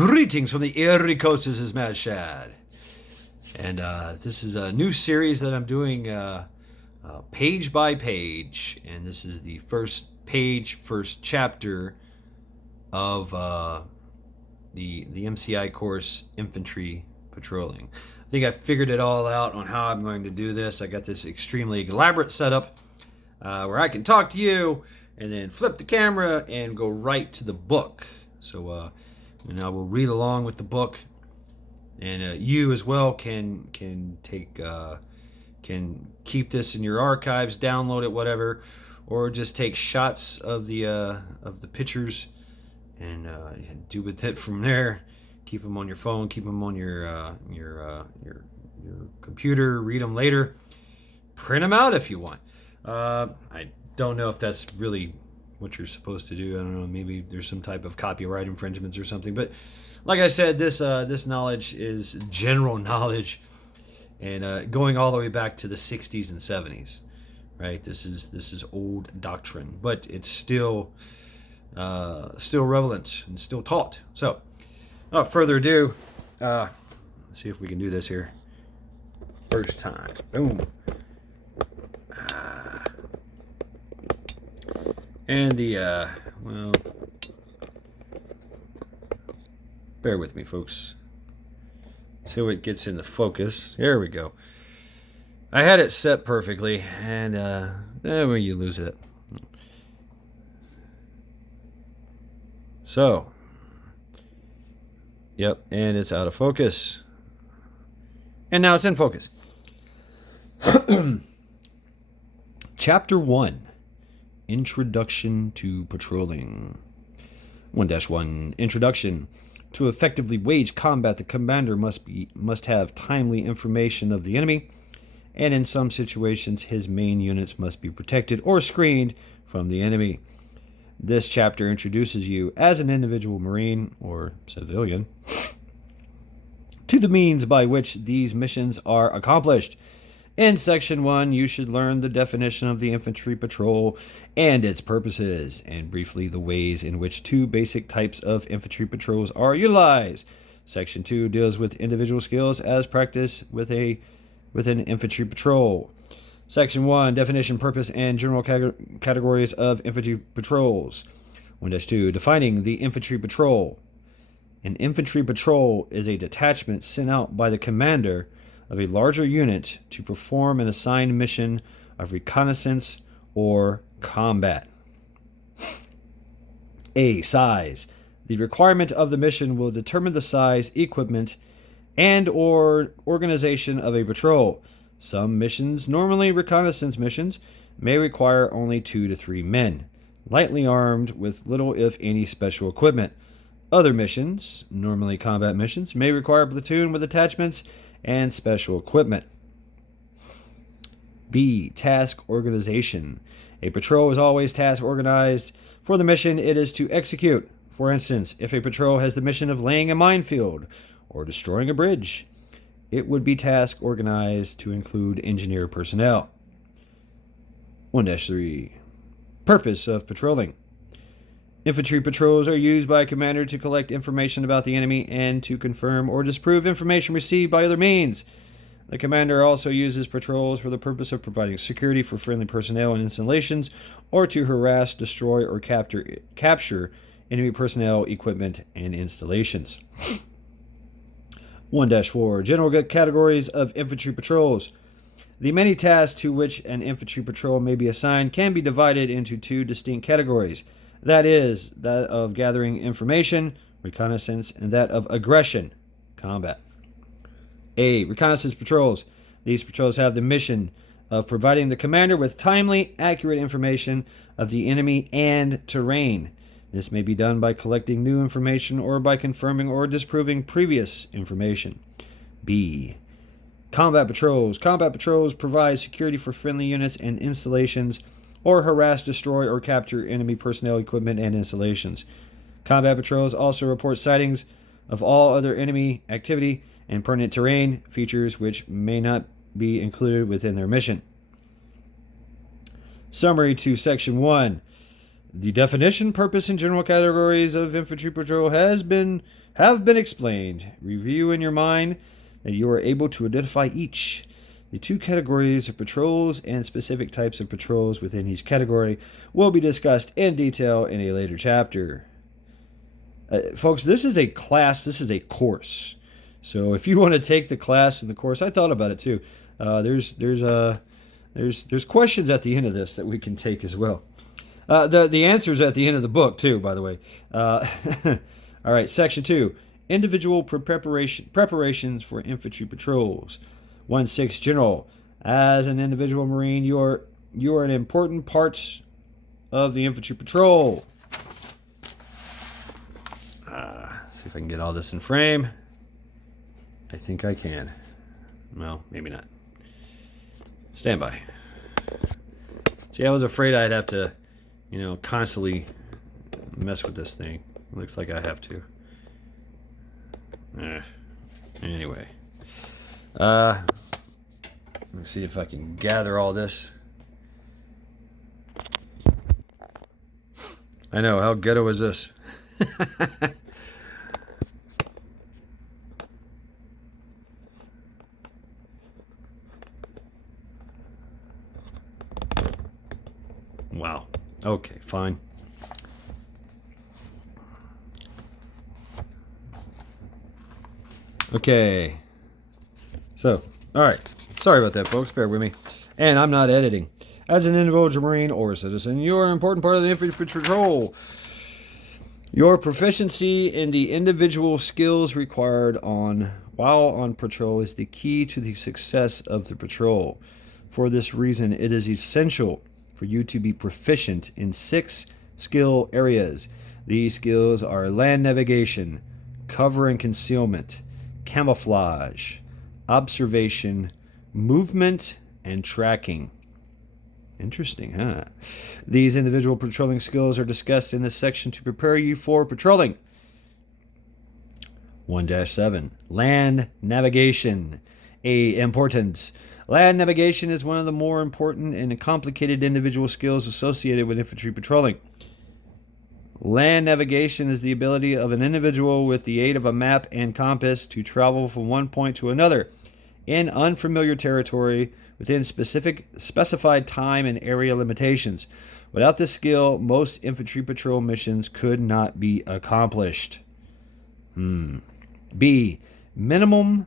Greetings from the Erie Coast. This is Mad Shad. And this is a new series that I'm doing page by page. And this is the first page, first chapter of the MCI course, Infantry Patrolling. I think I figured it all out on how I'm going to do this. I got this extremely elaborate setup where I can talk to you and then flip the camera and go right to the book. So, and I will read along with the book, and you as well can keep this in your archives, download it, whatever, or just take shots of the pictures and do with it from there. Keep them on your phone, keep them on your computer, read them later, print them out if you want. I don't know if that's really what you're supposed to do. I don't know, maybe there's some type of copyright infringements or something, but like I said, this knowledge is general knowledge, and going all the way back to the 60s and 70s, right? This is old doctrine, but it's still relevant and still taught. So without further ado, let's see if we can do this here. First time, boom. And well, bear with me, folks, until it gets into focus. There we go. I had it set perfectly, and then you lose it. So, yep, and it's out of focus. And now it's in focus. Chapter 1. Introduction to Patrolling. 1-1 Introduction. To effectively wage combat, the commander must have timely information of the enemy, and in some situations his main units must be protected or screened from the enemy. This chapter introduces you as an individual Marine or civilian to the means by which these missions are accomplished. In Section 1, you should learn the definition of the infantry patrol and its purposes, and briefly the ways in which two basic types of infantry patrols are utilized. Section 2 deals with individual skills as practiced with an infantry patrol. Section 1, definition, purpose, and general categories of infantry patrols. 1-2, defining the infantry patrol. An infantry patrol is a detachment sent out by the commander of a larger unit to perform an assigned mission of reconnaissance or combat. A. Size. The requirement of the mission will determine the size, equipment, and or organization of a patrol. Some missions, normally reconnaissance missions, may require only 2 to 3 men, lightly armed with little if any special equipment. Other missions, normally combat missions, may require a platoon with attachments and special equipment. B. Task organization. A patrol is always task organized for the mission it is to execute. For instance, if a patrol has the mission of laying a minefield or destroying a bridge, it would be task organized to include engineer personnel. 1-3. Purpose of patrolling. Infantry patrols are used by a commander to collect information about the enemy and to confirm or disprove information received by other means. The commander also uses patrols for the purpose of providing security for friendly personnel and installations, or to harass, destroy, or capture enemy personnel, equipment, and installations. 1-4 General categories of infantry patrols. The many tasks to which an infantry patrol may be assigned can be divided into 2 distinct categories. That is, that of gathering information, reconnaissance, and that of aggression, combat. A. Reconnaissance patrols. These patrols have the mission of providing the commander with timely, accurate information of the enemy and terrain. This may be done by collecting new information or by confirming or disproving previous information. B. Combat patrols. Combat patrols provide security for friendly units and installations, or harass, destroy, or capture enemy personnel, equipment, and installations. Combat patrols also report sightings of all other enemy activity and pertinent terrain features which may not be included within their mission. Summary to Section 1. The definition, purpose, and general categories of infantry patrol have been explained. Review in your mind that you are able to identify each. The two categories of patrols and specific types of patrols within each category will be discussed in detail in a later chapter. Folks, this is a class. This is a course. So if you want to take the class and the course, I thought about it too. There's questions at the end of this that we can take as well. The answers at the end of the book too, by the way. All right, section 2, individual preparations for infantry patrols. 1.6 General. As an individual Marine, you are an important part of the infantry patrol. Let's see if I can get all this in frame. I think I can. Well, maybe not. Stand by. See, I was afraid I'd have to, constantly mess with this thing. Looks like I have to. Anyway. Let me see if I can gather all this. I know, how ghetto is this? Wow. Okay, fine. Okay. So, all right. Sorry about that, folks. Bear with me. And I'm not editing. As an individual Marine or citizen, you are an important part of the infantry patrol. Your proficiency in the individual skills required while on patrol is the key to the success of the patrol. For this reason, it is essential for you to be proficient in 6 skill areas. These skills are land navigation, cover and concealment, camouflage, observation, movement, and tracking. Interesting, huh? These individual patrolling skills are discussed in this section to prepare you for patrolling. 1-7 Land navigation. Importance. Land navigation is one of the more important and complicated individual skills associated with infantry patrolling. Land navigation is the ability of an individual with the aid of a map and compass to travel from one point to another in unfamiliar territory within specified time and area limitations. Without this skill, most infantry patrol missions could not be accomplished. B. Minimum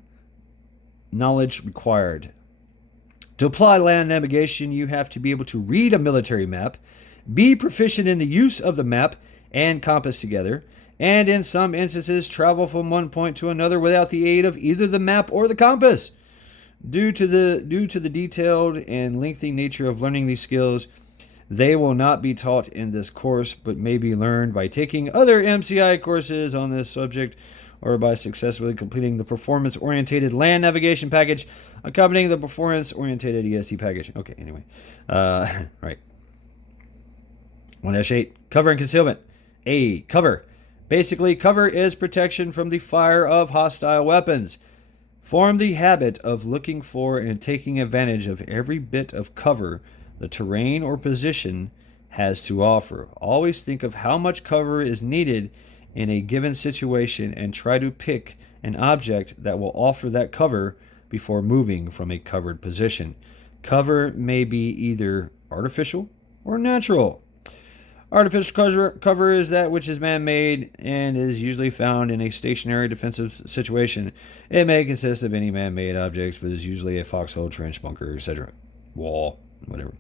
knowledge required. To apply land navigation, you have to be able to read a military map, be proficient in the use of the map and compass together, and in some instances travel from one point to another without the aid of either the map or the compass. Due to the detailed and lengthy nature of learning these skills, they will not be taught in this course, but may be learned by taking other MCI courses on this subject or by successfully completing the performance-oriented land navigation package accompanying the performance-oriented EST package. Okay, anyway. Right. 1-8, cover and concealment. A, cover. Basically, cover is protection from the fire of hostile weapons. Form the habit of looking for and taking advantage of every bit of cover the terrain or position has to offer. Always think of how much cover is needed in a given situation and try to pick an object that will offer that cover before moving from a covered position. Cover may be either artificial or natural. Artificial cover is that which is man-made and is usually found in a stationary defensive situation. It may consist of any man-made objects, but is usually a foxhole, trench, bunker, etc. Wall, whatever.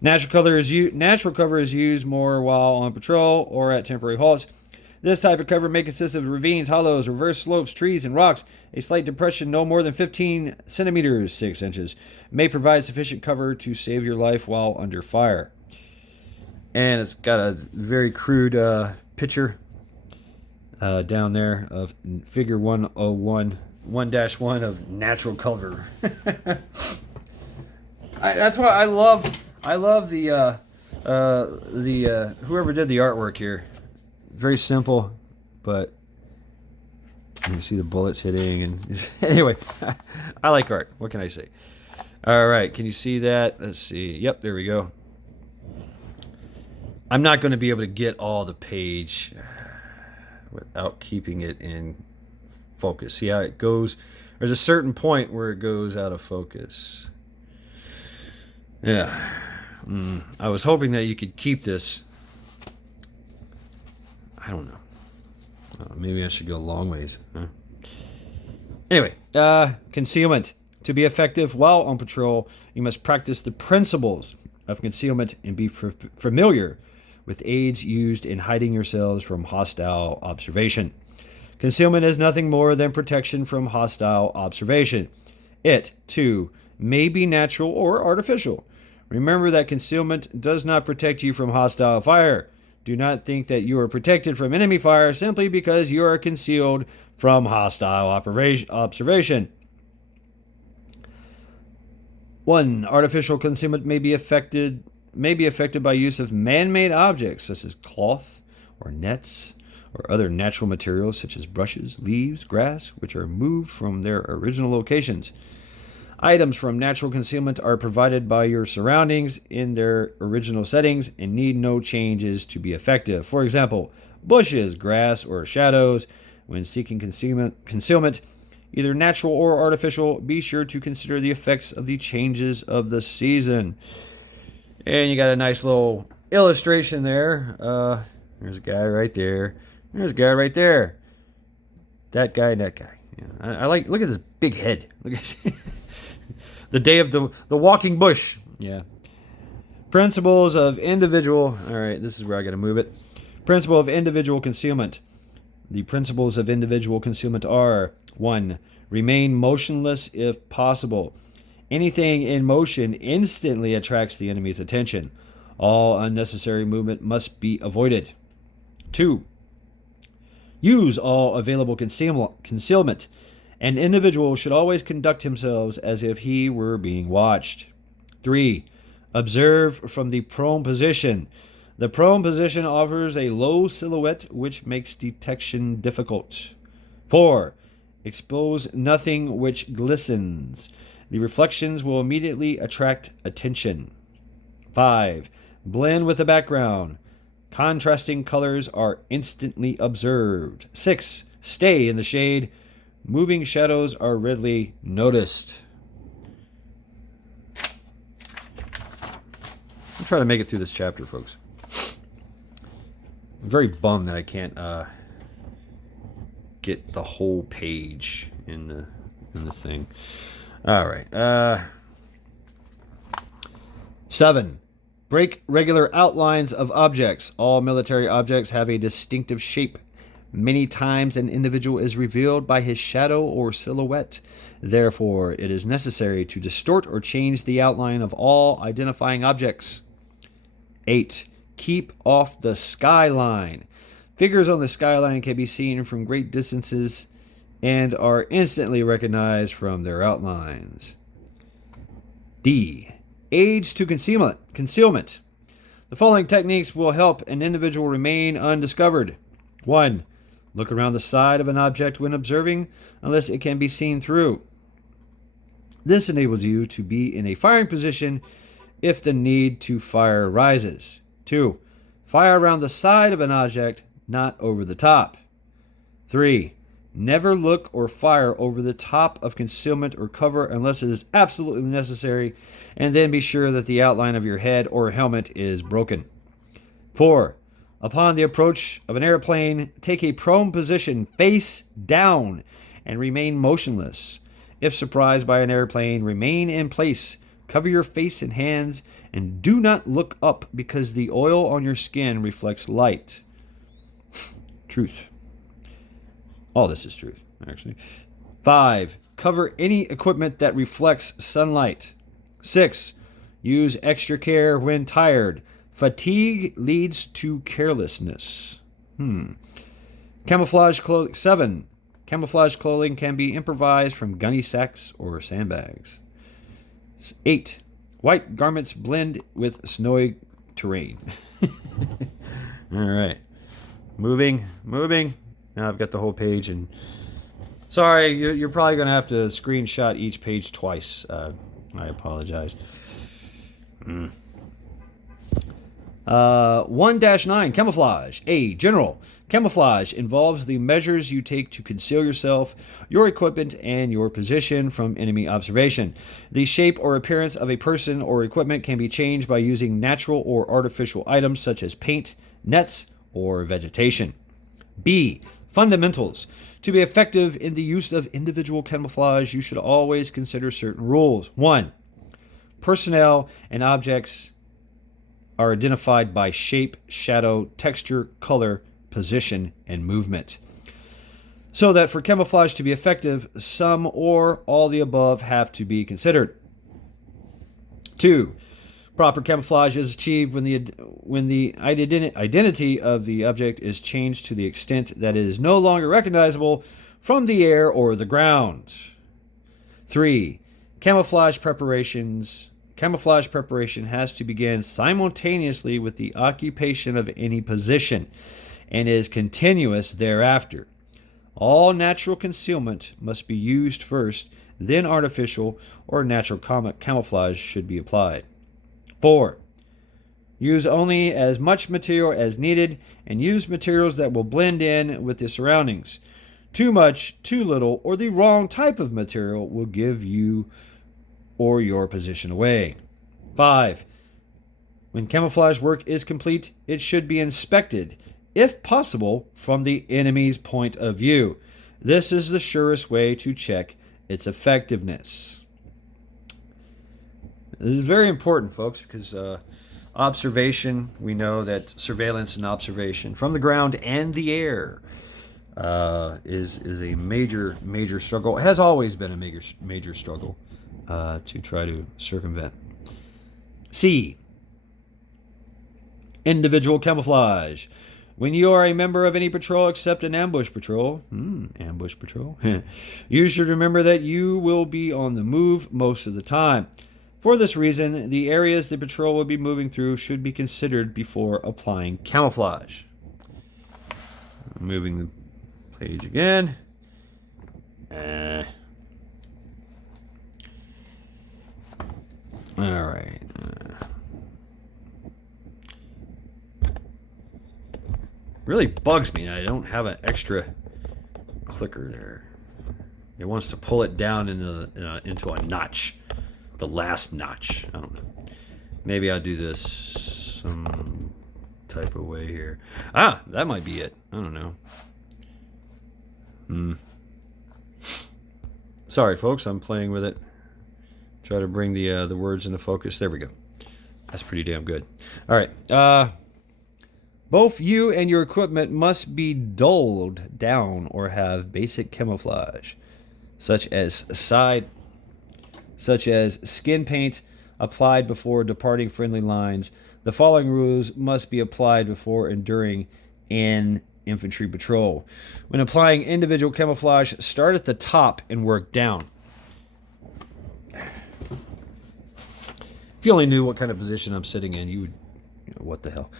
Natural cover is used more while on patrol or at temporary halts. This type of cover may consist of ravines, hollows, reverse slopes, trees, and rocks. A slight depression no more than 15 centimeters, 6 inches, may provide sufficient cover to save your life while under fire. And it's got a very crude picture down there of figure 101, 1-1 of natural cover. That's why I love the whoever did the artwork here. Very simple, but you see the bullets hitting. And anyway, I like art. What can I say? All right, can you see that? Let's see. Yep, there we go. I'm not going to be able to get all the page without keeping it in focus. See how it goes? There's a certain point where it goes out of focus. Yeah. I was hoping that you could keep this. I don't know. Maybe I should go a long ways. Huh? Anyway, concealment. To be effective while on patrol, you must practice the principles of concealment and be familiar with aids used in hiding yourselves from hostile observation. Concealment is nothing more than protection from hostile observation. It, too, may be natural or artificial. Remember that concealment does not protect you from hostile fire. Do not think that you are protected from enemy fire simply because you are concealed from hostile observation. 1. Artificial concealment may be affected by use of man-made objects such as cloth or nets or other natural materials such as brushes, leaves, grass, which are moved from their original locations. Items from natural concealment are provided by your surroundings in their original settings and need no changes to be effective. For example, bushes, grass, or shadows. When seeking concealment, either natural or artificial, be sure to consider the effects of the changes of the season. And you got a nice little illustration there. There's a guy right there. There's a guy right there. That guy and that guy. Yeah, I like. Look at this big head. Look at the day of the walking bush. Yeah. Principles of individual. All right, this is where I got to move it. Principle of individual concealment. The principles of individual concealment are: 1. Remain motionless if possible. Anything in motion instantly attracts the enemy's attention. All unnecessary movement must be avoided. 2. Use all available concealment. An individual should always conduct himself as if he were being watched. 3. Observe from the prone position. The prone position offers a low silhouette which makes detection difficult. 4. Expose nothing which glistens. The reflections will immediately attract attention. 5. Blend with the background. Contrasting colors are instantly observed. 6. Stay in the shade. Moving shadows are readily noticed. I'm trying to make it through this chapter, folks. I'm very bummed that I can't get the whole page in the thing. All right. 7. Break regular outlines of objects. All military objects have a distinctive shape. Many times an individual is revealed by his shadow or silhouette. Therefore, it is necessary to distort or change the outline of all identifying objects. 8. Keep off the skyline. Figures on the skyline can be seen from great distances and are instantly recognized from their outlines. D. Aids to concealment. The following techniques will help an individual remain undiscovered. 1. Look around the side of an object when observing, unless it can be seen through. This enables you to be in a firing position if the need to fire rises. 2. Fire around the side of an object, not over the top. 3. Never look or fire over the top of concealment or cover unless it is absolutely necessary, and then be sure that the outline of your head or helmet is broken. 4. Upon the approach of an airplane, take a prone position face down and remain motionless. If surprised by an airplane, remain in place. Cover your face and hands and do not look up because the oil on your skin reflects light. Truth. All this is truth, actually. 5. Cover any equipment that reflects sunlight. 6. Use extra care when tired. Fatigue leads to carelessness. Camouflage clothing. 7. Camouflage clothing can be improvised from gunny sacks or sandbags. 8. White garments blend with snowy terrain. All right. Moving. Now I've got the whole page, and sorry, you're probably going to have to screenshot each page twice. I apologize. 1-9 Camouflage. A. General. Camouflage involves the measures you take to conceal yourself, your equipment, and your position from enemy observation. The shape or appearance of a person or equipment can be changed by using natural or artificial items such as paint, nets, or vegetation. B. Fundamentals. To be effective in the use of individual camouflage, you should always consider certain rules. 1. Personnel and objects are identified by shape, shadow, texture, color, position, and movement. So that for camouflage to be effective, some or all the above have to be considered. 2. Proper camouflage is achieved when the identity of the object is changed to the extent that it is no longer recognizable from the air or the ground. 3. Camouflage preparation has to begin simultaneously with the occupation of any position and is continuous thereafter. All natural concealment must be used first, then artificial or natural camouflage should be applied. 4. Use only as much material as needed and use materials that will blend in with the surroundings. Too much, too little, or the wrong type of material will give you or your position away. 5. When camouflage work is complete, it should be inspected, if possible, from the enemy's point of view. This is the surest way to check its effectiveness. This is very important, folks, because observation, we know that surveillance and observation from the ground and the air is a major struggle. It has always been a major struggle to try to circumvent. C. Individual camouflage. When you are a member of any patrol except an ambush patrol, you should remember that you will be on the move most of the time. For this reason, the areas the patrol will be moving through should be considered before applying camouflage. Moving the page again. All right. Really bugs me. I don't have an extra clicker there. It wants to pull it down into a notch. The last notch. I don't know. Maybe I'll do this some type of way here. That might be it. I don't know. Sorry, folks. I'm playing with it. Try to bring the words into focus. There we go. That's pretty damn good. All right. Both you and your equipment must be dulled down or have basic camouflage, such as skin paint applied before departing friendly lines. The following rules must be applied before and during an infantry patrol. When applying individual camouflage, start at the top and work down. If you only knew what kind of position I'm sitting in, you would, what the hell.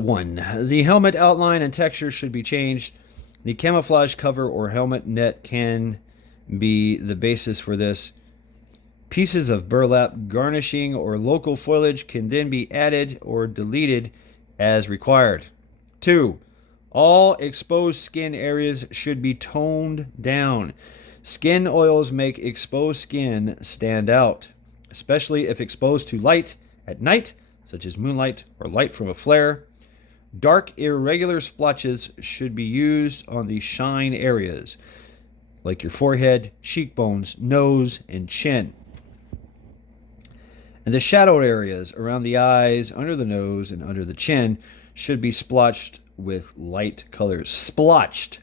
1. The helmet outline and texture should be changed. The camouflage cover or helmet net can be the basis for this. Pieces of burlap, garnishing, or local foliage can then be added or deleted as required. 2. All exposed skin areas should be toned down. Skin oils make exposed skin stand out, especially if exposed to light at night, such as moonlight or light from a flare. Dark, irregular splotches should be used on the shine areas, like your forehead, cheekbones, nose, and chin. And the shadow areas around the eyes, under the nose, and under the chin should be splotched with light colors. Splotched.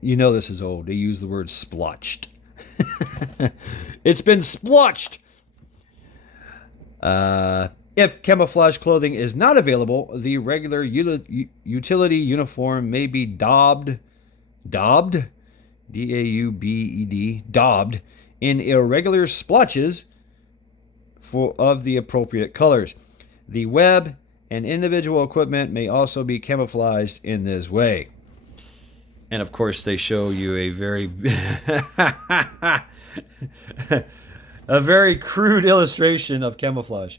You know this is old. They use the word splotched. It's been splotched. If camouflage clothing is not available, the regular utility uniform may be daubed, D-A-U-B-E-D, daubed, in irregular splotches of the appropriate colors. The web and individual equipment may also be camouflaged in this way. And of course, they show you a very A very crude illustration of camouflage.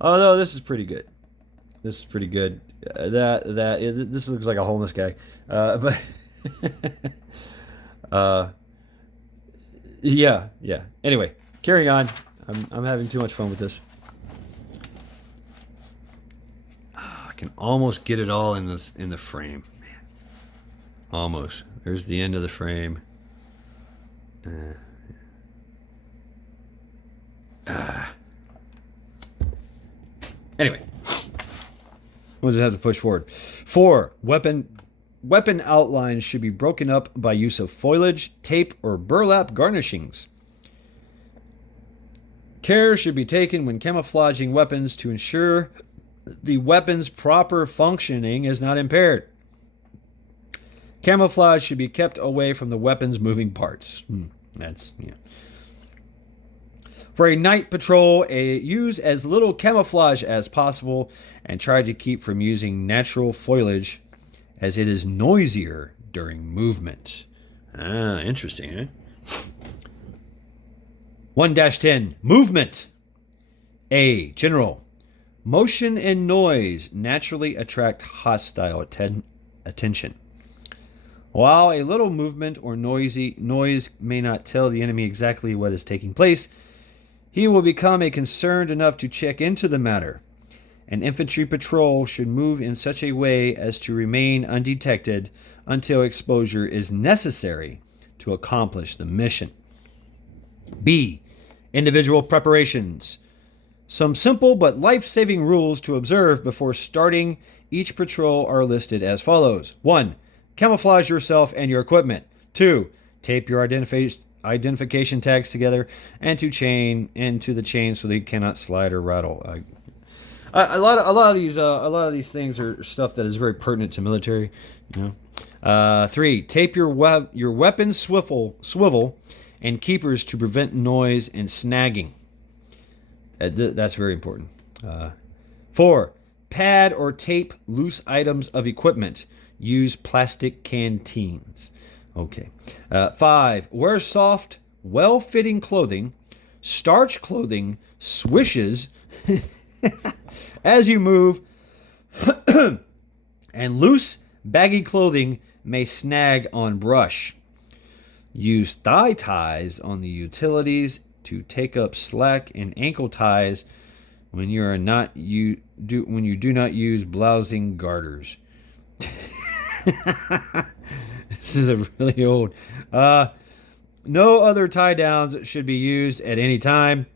Although this is pretty good. This is pretty good. This looks like a homeless guy. But yeah. Anyway, carrying on. I'm having too much fun with this. I can almost get it all in the frame. Man. Almost. There's the end of the frame. Anyway, we'll just have to push forward. 4. Weapon outlines should be broken up by use of foliage, tape, or burlap garnishings. Care should be taken when camouflaging weapons to ensure the weapon's proper functioning is not impaired. Camouflage should be kept away from the weapon's moving parts. For a night patrol, use as little camouflage as possible and try to keep from using natural foliage as it is noisier during movement. Interesting, eh? 1-10. Movement. A. General. Motion and noise naturally attract hostile attention. While a little movement or noise may not tell the enemy exactly what is taking place, he will become concerned enough to check into the matter. An infantry patrol should move in such a way as to remain undetected until exposure is necessary to accomplish the mission. B. Individual preparations. Some simple but life-saving rules to observe before starting each patrol are listed as follows. 1. Camouflage yourself and your equipment. 2. Tape your identification tags together and to chain into the chain so they cannot slide or rattle. A lot of these things are stuff that is very pertinent to military. 3. Tape your weapon swivel and keepers to prevent noise and snagging. That's very important. 4. Pad or tape loose items of equipment. Use plastic canteens. Okay. 5. Wear soft, well-fitting clothing, starch clothing, swishes as you move, and loose, baggy clothing may snag on brush. Use thigh ties on the utilities to take up slack and ankle ties when you do not use blousing garters. This is a really old. No other tie downs should be used at any time.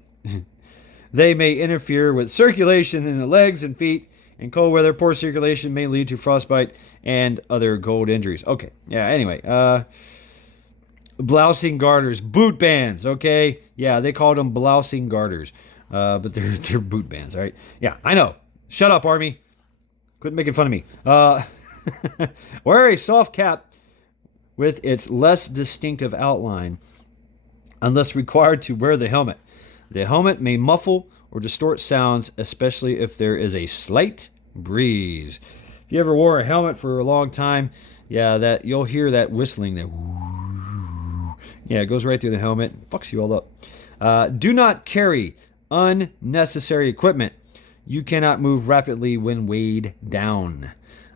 They may interfere with circulation in the legs and feet. In cold weather, poor circulation may lead to frostbite and other cold injuries. Okay. Yeah. Anyway. Blousing garters, boot bands. Okay. Yeah, they called them blousing garters, but they're boot bands. All right. Yeah, I know. Shut up, Army. Quit making fun of me. Wear a soft cap with its less distinctive outline, unless required to wear the helmet. The helmet may muffle or distort sounds, especially if there is a slight breeze. If you ever wore a helmet for a long time, that you'll hear that whistling. That it goes right through the helmet, fucks you all up. Do not carry unnecessary equipment. You cannot move rapidly when weighed down.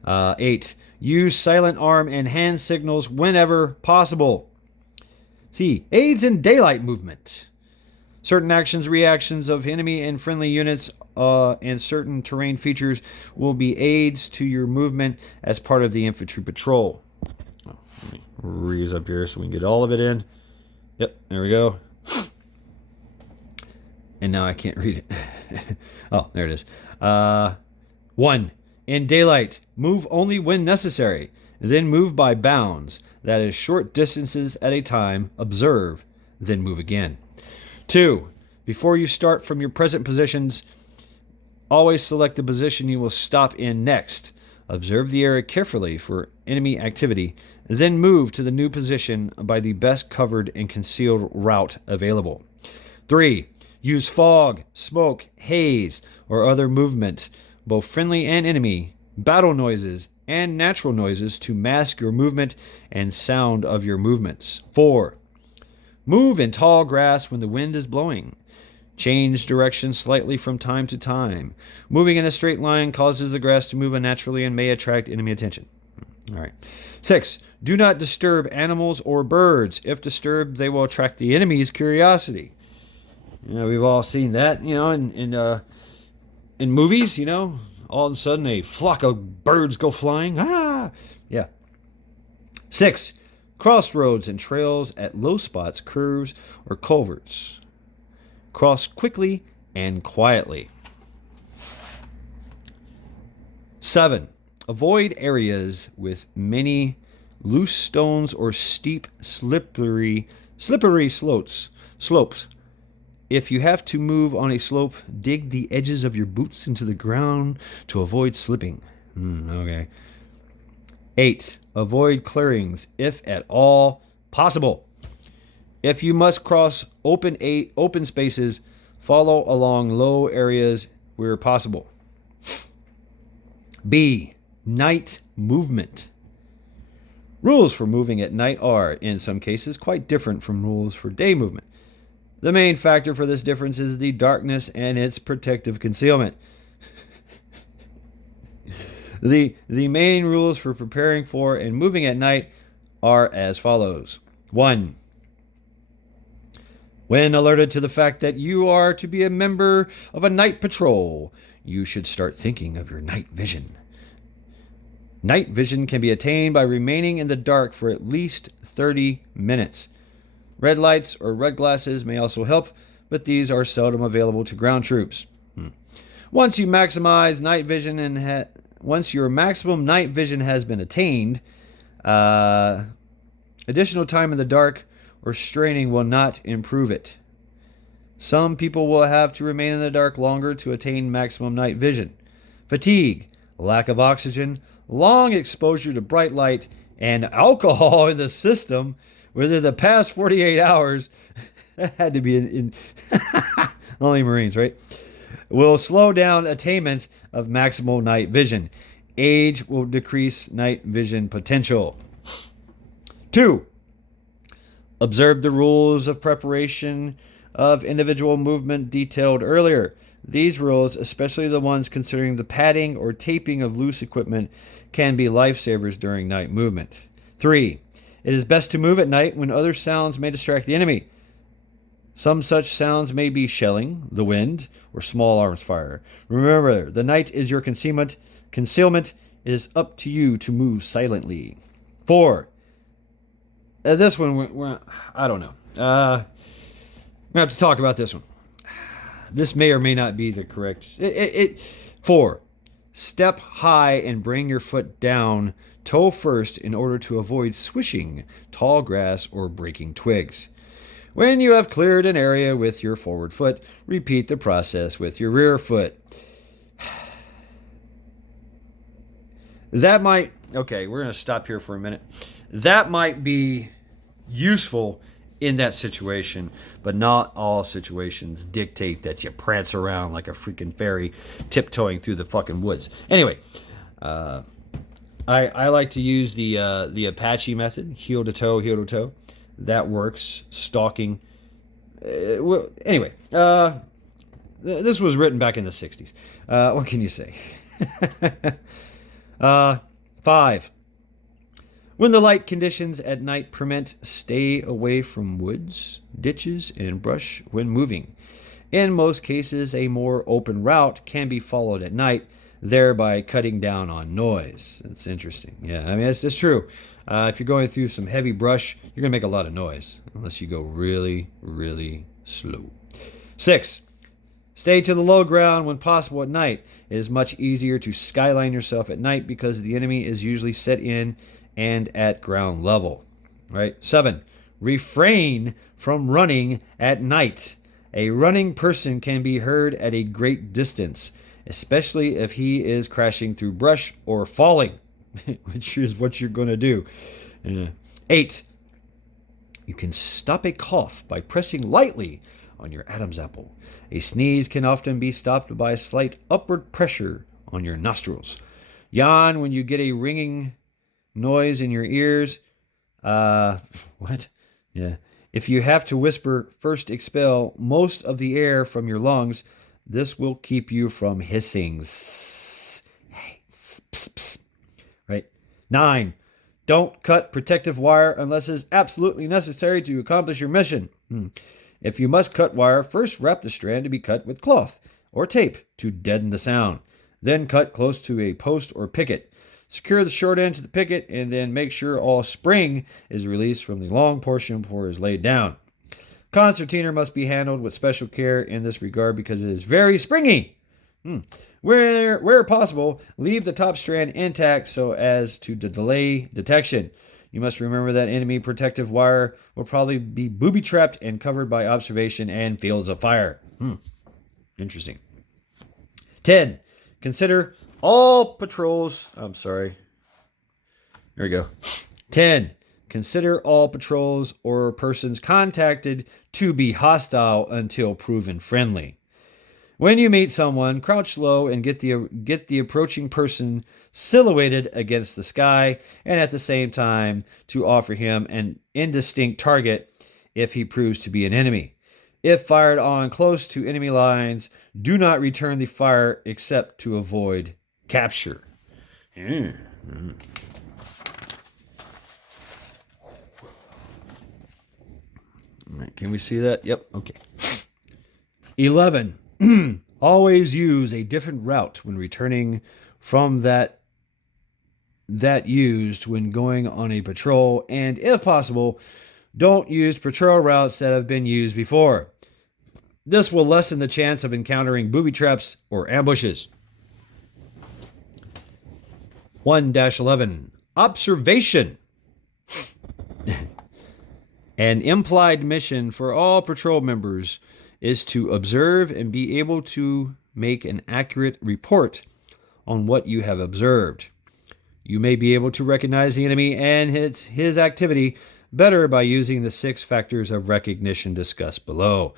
8. Use silent arm and hand signals whenever possible. C. Aids in daylight movement. Certain actions, reactions of enemy and friendly units and certain terrain features will be aids to your movement as part of the infantry patrol. Let me raise up here so we can get all of it in. Yep, there we go. And now I can't read it. Oh, there it is. 1. In daylight, move only when necessary. Then move by bounds. That is short distances at a time. Observe, then move again. 2. Before you start from your present positions, always select the position you will stop in next. Observe the area carefully for enemy activity, then move to the new position by the best covered and concealed route available. 3. Use fog, smoke, haze, or other movement, both friendly and enemy, battle noises, and natural noises to mask your movement and sound of your movements. 4. Move in tall grass when the wind is blowing. Change direction slightly from time to time. Moving in a straight line causes the grass to move unnaturally and may attract enemy attention. All right. 6. Do not disturb animals or birds. If disturbed, they will attract the enemy's curiosity. We've all seen that, in movies, all of a sudden a flock of birds go flying. Ah! Yeah. 6. Crossroads and trails at low spots, curves, or culverts. Cross quickly and quietly. 7. Avoid areas with many loose stones or steep, slippery slopes. If you have to move on a slope, dig the edges of your boots into the ground to avoid slipping. Okay. 8. Avoid clearings if at all possible. If you must cross open spaces, follow along low areas where possible. B. Night movement. Rules for moving at night are, in some cases, quite different from rules for day movement. The main factor for this difference is the darkness and its protective concealment. The main rules for preparing for and moving at night are as follows. 1. When alerted to the fact that you are to be a member of a night patrol, you should start thinking of your night vision. Night vision can be attained by remaining in the dark for at least 30 minutes. Red lights or red glasses may also help, but these are seldom available to ground troops. Once your maximum night vision has been attained, additional time in the dark or straining will not improve it. Some people will have to remain in the dark longer to attain maximum night vision. Fatigue, lack of oxygen, long exposure to bright light, and alcohol in the system within the past 48 hours, that had to be in only Marines, right? Will slow down attainment of maximal night vision. Age will decrease night vision potential. 2. Observe the rules of preparation of individual movement detailed earlier. These rules, especially the ones concerning the padding or taping of loose equipment, can be lifesavers during night movement. 3. It is best to move at night when other sounds may distract the enemy. Some such sounds may be shelling, the wind, or small arms fire. Remember, the night is your concealment. Concealment is up to you to move silently. 4. This one, I don't know. I'm going to have to talk about this one. This may or may not be the correct. 4. Step high and bring your foot down, toe first, in order to avoid swishing tall grass or breaking twigs. When you have cleared an area with your forward foot, repeat the process with your rear foot. Okay, we're going to stop here for a minute. That might be useful in that situation, but not all situations dictate that you prance around like a freaking fairy tiptoeing through the fucking woods. Anyway, I like to use the Apache method, heel to toe. That works. Stalking. Anyway, this was written back in the 60s. What can you say? 5. When the light conditions at night permit, stay away from woods, ditches, and brush when moving. In most cases, a more open route can be followed at night, thereby cutting down on noise. That's interesting. Yeah, I mean, it's true. If you're going through some heavy brush, you're going to make a lot of noise, unless you go really, really slow. 6. Stay to the low ground when possible at night. It is much easier to skyline yourself at night because the enemy is usually set in and at ground level. Right? 7. Refrain from running at night. A running person can be heard at a great distance, especially if he is crashing through brush or falling, which is what you're going to do. 8. You can stop a cough by pressing lightly on your Adam's apple. A sneeze can often be stopped by a slight upward pressure on your nostrils. Yawn when you get a ringing noise in your ears. What? Yeah. If you have to whisper, first expel most of the air from your lungs. This will keep you from hissing. Hey, pss, pss. Right? 9. Don't cut protective wire unless it is absolutely necessary to accomplish your mission. If you must cut wire, first wrap the strand to be cut with cloth or tape to deaden the sound. Then cut close to a post or picket. Secure the short end to the picket and then make sure all spring is released from the long portion before it is laid down. Concertina must be handled with special care in this regard because it is very springy. Where possible, leave the top strand intact so as to delay detection. You must remember that enemy protective wire will probably be booby-trapped and covered by observation and fields of fire. Interesting. 10. Consider all patrols. I'm sorry. There we go. 10. Consider all patrols or persons contacted to be hostile until proven friendly. When you meet someone, crouch low and get the approaching person silhouetted against the sky, and at the same time to offer him an indistinct target if he proves to be an enemy. If fired on close to enemy lines, do not return the fire except to avoid capture. All right, can we see that? Yep, okay. 11. Always use a different route when returning from that used when going on a patrol, and if possible, don't use patrol routes that have been used before. This will lessen the chance of encountering booby traps or ambushes. 1-11. Observation. An implied mission for all patrol members is to observe and be able to make an accurate report on what you have observed. You may be able to recognize the enemy and his activity better by using the 6 factors of recognition discussed below.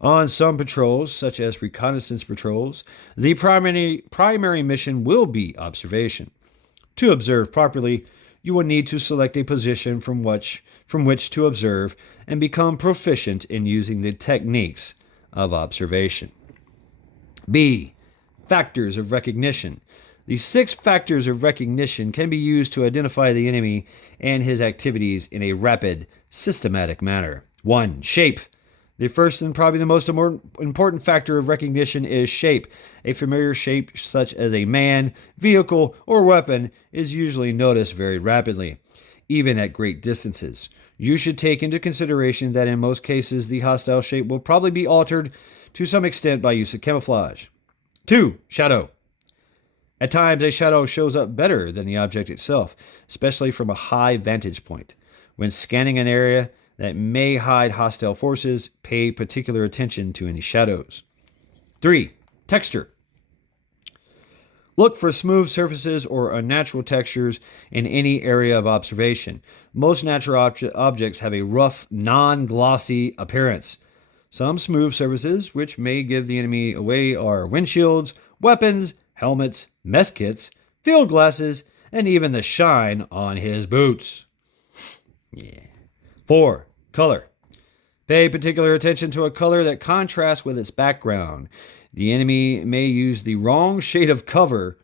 On some patrols, such as reconnaissance patrols, the primary mission will be observation. To observe properly, you will need to select a position from which to observe and become proficient in using the techniques of observation. B. Factors of recognition. The 6 factors of recognition can be used to identify the enemy and his activities in a rapid, systematic manner. 1. Shape. The first and probably the most important factor of recognition is shape. A familiar shape such as a man, vehicle, or weapon is usually noticed very rapidly, even at great distances. You should take into consideration that in most cases the hostile shape will probably be altered to some extent by use of camouflage. 2. Shadow. At times a shadow shows up better than the object itself, especially from a high vantage point. When scanning an area that may hide hostile forces, pay particular attention to any shadows. 3. Texture. Look for smooth surfaces or unnatural textures in any area of observation. Most natural objects have a rough, non-glossy appearance. Some smooth surfaces, which may give the enemy away, are windshields, weapons, helmets, mess kits, field glasses, and even the shine on his boots. 4. Color. Pay particular attention to a color that contrasts with its background. The enemy may use the wrong shade of color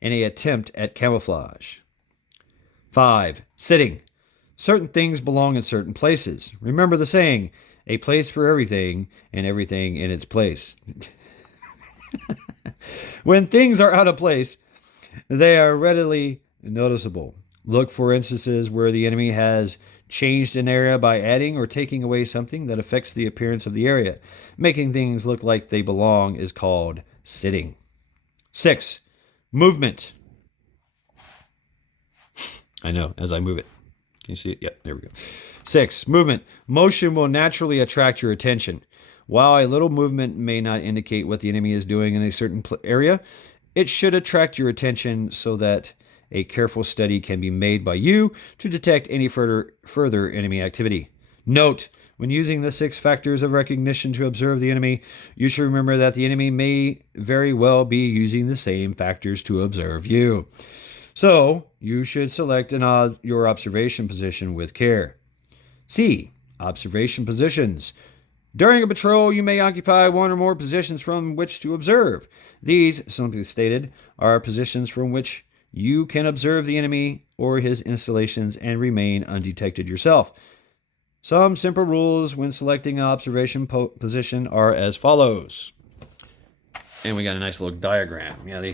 in an attempt at camouflage. 5. Sitting. Certain things belong in certain places. Remember the saying, a place for everything and everything in its place. When things are out of place, they are readily noticeable. Look for instances where the enemy has changed an area by adding or taking away something that affects the appearance of the area. Making things look like they belong is called sitting. 6. Movement. I know, as I move it. Can you see it? Yep, there we go. 6. Movement. Motion will naturally attract your attention. While a little movement may not indicate what the enemy is doing in a certain area, it should attract your attention so that a careful study can be made by you to detect any further enemy activity. Note, when using the 6 factors of recognition to observe the enemy, you should remember that the enemy may very well be using the same factors to observe you. So, you should select your observation position with care. C. Observation positions. During a patrol, you may occupy one or more positions from which to observe. These, simply stated, are positions from which you can observe the enemy or his installations and remain undetected yourself. Some simple rules when selecting an observation position are as follows. And we got a nice little diagram. Yeah,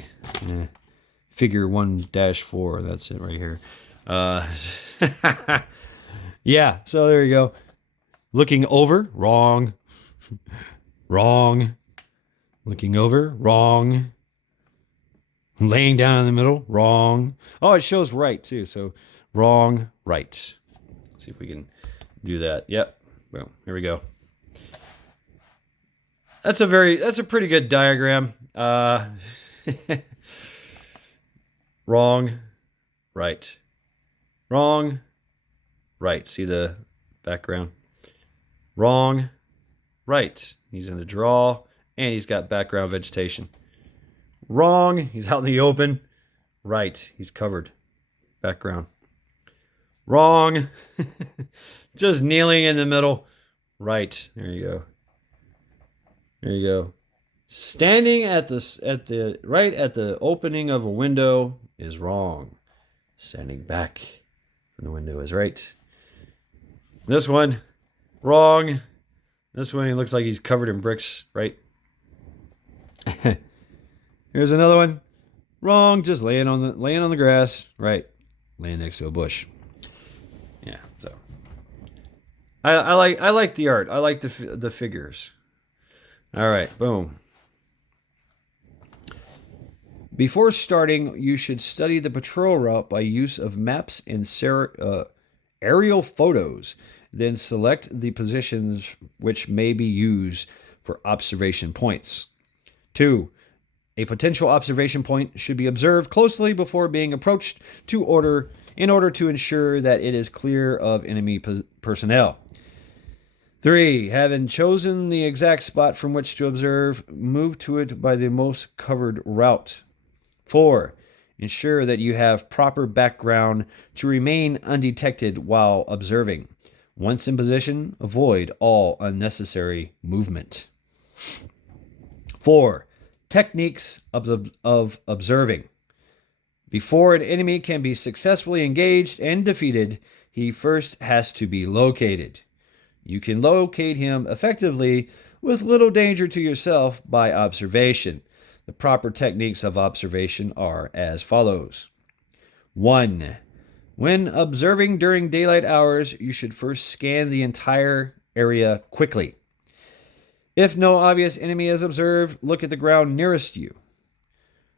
figure 1-4. That's it right here. Yeah, so there you go. Looking over, wrong. Wrong. Looking over, wrong. Laying down in the middle, wrong. Oh, it shows right too. So wrong, right. Let's see if we can do that. Yep. Boom. Here we go. That's a pretty good diagram. Wrong, right. Wrong, right. See the background? Wrong, right. He's in the draw, and he's got background vegetation. Wrong, he's out in the open. Right, he's covered. Background. Wrong, just kneeling in the middle. Right, there you go. There you go. Standing right at the opening of a window is wrong. Standing back from the window is right. This one, wrong. This one, he looks like he's covered in bricks, right? Here's another one. Wrong, just laying on the grass, right? Laying next to a bush. Yeah, so I like the art. I like the figures. All right, boom. Before starting, you should study the patrol route by use of maps and aerial photos. Then select the positions which may be used for observation points. 2. A potential observation point should be observed closely before being approached in order to ensure that it is clear of enemy personnel. 3. Having chosen the exact spot from which to observe, move to it by the most covered route. 4. Ensure that you have proper background to remain undetected while observing. Once in position, avoid all unnecessary movement. 4. Techniques of observing. Before an enemy can be successfully engaged and defeated, he first has to be located. You can locate him effectively with little danger to yourself by observation. The proper techniques of observation are as follows. 1. When observing during daylight hours, you should first scan the entire area quickly. If no obvious enemy is observed, look at the ground nearest you.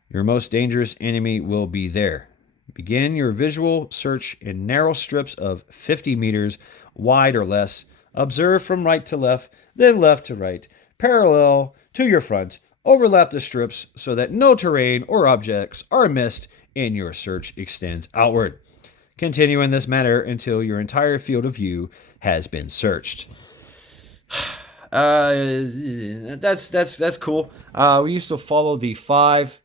Your most dangerous enemy will be there. Begin your visual search in narrow strips of 50 meters wide or less. Observe from right to left, then left to right, parallel to your front. Overlap the strips so that no terrain or objects are missed and your search extends outward. Continue in this manner until your entire field of view has been searched. That's cool. We used to follow the 5,